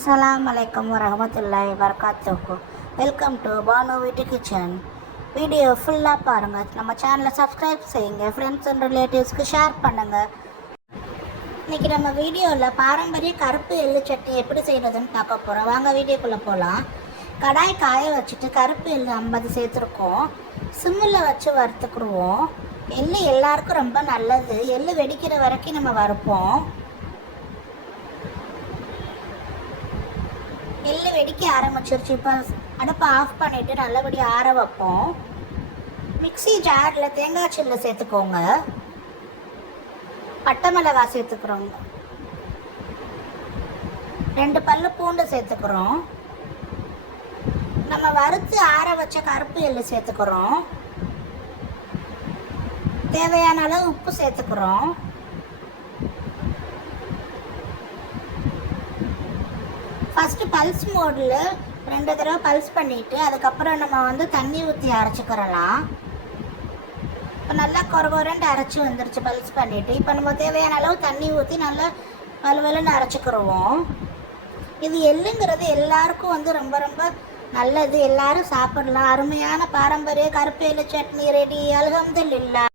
அஸ்ஸலாமு அலைக்கும் வரஹ்மத்துல்லாஹி வபரகாத்துஹு. வெல்கம் டு பானு வீட்டு கிச்சன். வீடியோ ஃபுல்லாக பாருங்கள். நம்ம சேனலை சப்ஸ்கிரைப் செய்யுங்க, ஃப்ரெண்ட்ஸ் அண்ட் ரிலேட்டிவ்ஸ்க்கு ஷேர் பண்ணுங்கள். இன்றைக்கி நம்ம வீடியோவில் பாரம்பரிய கருப்பு எள்ளு சட்னி எப்படி செய்கிறதுன்னு பார்க்க போகிறோம். வாங்க வீடியோக்குள்ளே போகலாம். கடாய் காய வச்சுட்டு கருப்பு எள்ளு 50 சேர்த்துருக்கோம். சிம்மில் வச்சு வறுத்துக்குருவோம். எள்ளு எல்லாருக்கும் ரொம்ப நல்லது. எள்ளு வெடிக்கிற வரைக்கும் நம்ம வறுப்போம். எள்ளு வெடிக்க ஆரம்பிச்சிருச்சு. இப்போ அடுப்பை ஆஃப் பண்ணிவிட்டு நல்லபடியாக ஆற வைப்போம். மிக்ஸி ஜாரில் தேங்காய் சில்லு சேர்த்துக்கோங்க. பட்டை மிளகாய் சேர்த்துக்கிறோங்க. 2 பல்லு பூண்டு சேர்த்துக்கிறோம். நம்ம வறுத்து ஆற வச்ச கருப்பு எள்ளு சேர்த்துக்கிறோம். தேவையான அளவு உப்பு சேர்த்துக்கிறோம். ஃபஸ்ட்டு பல்ஸ் மோடில் 2 தடவை பல்ஸ் பண்ணிவிட்டு அதுக்கப்புறம் நம்ம தண்ணி ஊற்றி அரைச்சிக்கிறலாம். இப்போ நல்லா கொரகொரண்டு அரைச்சி வந்துருச்சு பல்ஸ் பண்ணிவிட்டு. இப்போ நம்ம தேவையான அளவு தண்ணி ஊற்றி நல்லா வலுவலுன்னு அரைச்சிக்கிடுவோம். இது எள்ளுங்கிறது எல்லாருக்கும் ரொம்ப ரொம்ப நல்லது. எல்லாரும் சாப்பிடலாம். அருமையான பாரம்பரிய கருப்பு எள்ளு சட்னி ரெடி. அல்ஹம்துலில்லாஹ்.